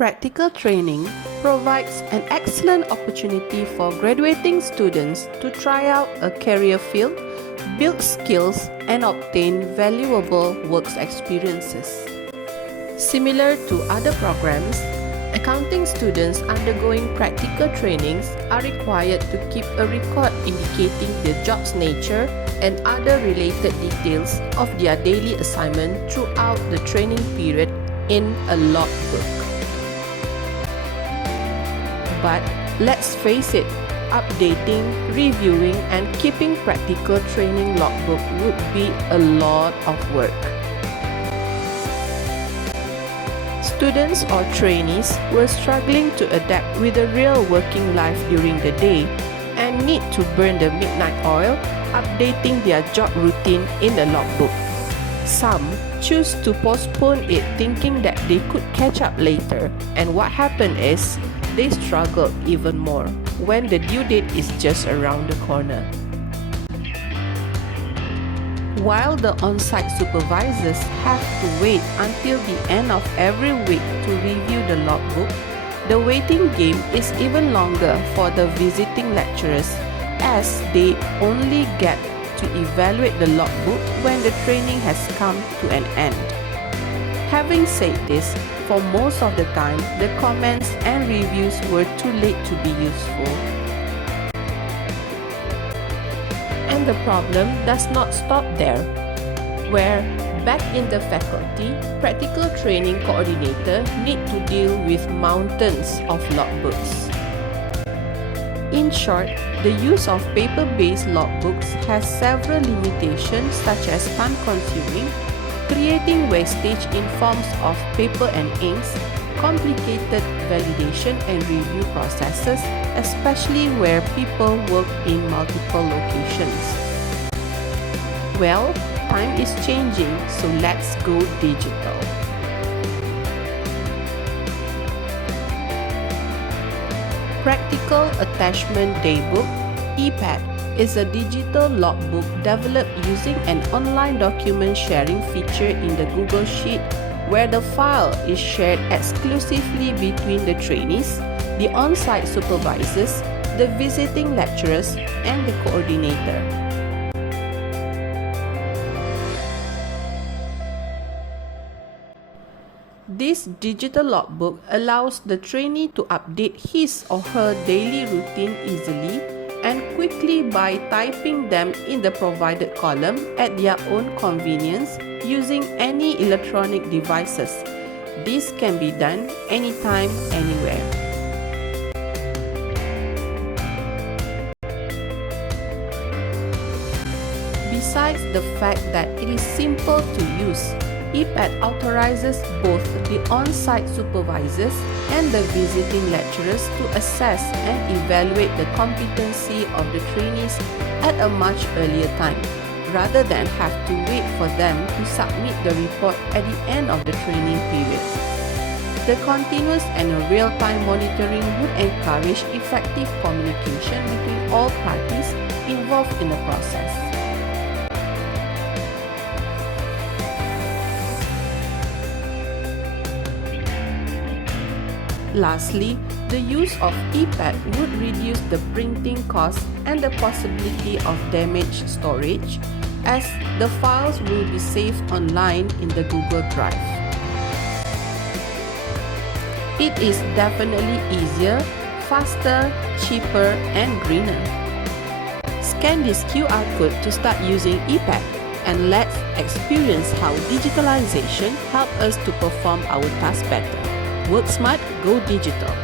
Practical training provides an excellent opportunity for graduating students to try out a career field, build skills, and obtain valuable work experiences. Similar to other programs, accounting students undergoing practical trainings are required to keep a record indicating the job's nature and other related details of their daily assignment throughout the training period in a logbook. But let's face it, updating, reviewing, and keeping practical training logbook would be a lot of work. Students or trainees were struggling to adapt with the real working life during the day and need to burn the midnight oil updating their job routine in the logbook. Some choose to postpone it thinking that they could catch up later, and what happened is they struggle even more when the due date is just around the corner. While the on-site supervisors have to wait until the end of every week to review the logbook, the waiting game is even longer for the visiting lecturers as they only get to evaluate the logbook when the training has come to an end. Having said this, for most of the time, the comments and reviews were too late to be useful. And the problem does not stop there, where back in the faculty, practical training coordinator need to deal with mountains of logbooks. In short, the use of paper-based logbooks has several limitations such as time-consuming, creating wastage in forms of paper and inks, complicated validation and review processes, especially where people work in multiple locations. Well, time is changing, so let's go digital. Practical Attachment Daybook (EDGII) is a digital logbook developed using an online document sharing feature in the Google Sheet where the file is shared exclusively between the trainees, the on-site supervisors, the visiting lecturers, and the coordinator. This digital logbook allows the trainee to update his or her daily routine easily and quickly by typing them in the provided column at their own convenience using any electronic devices. This can be done anytime, anywhere. Besides the fact that it is simple to use, EDGII authorizes both the on-site supervisors and the visiting lecturers to assess and evaluate the competency of the trainees at a much earlier time, rather than have to wait for them to submit the report at the end of the training period. The continuous and real-time monitoring would encourage effective communication between all parties involved in the process. Lastly, the use of EDGII would reduce the printing cost and the possibility of damaged storage, as the files will be saved online in the Google Drive. It is definitely easier, faster, cheaper, and greener. Scan this QR code to start using EDGII, and let's experience how digitalization helps us to perform our tasks better. Work smart, go digital.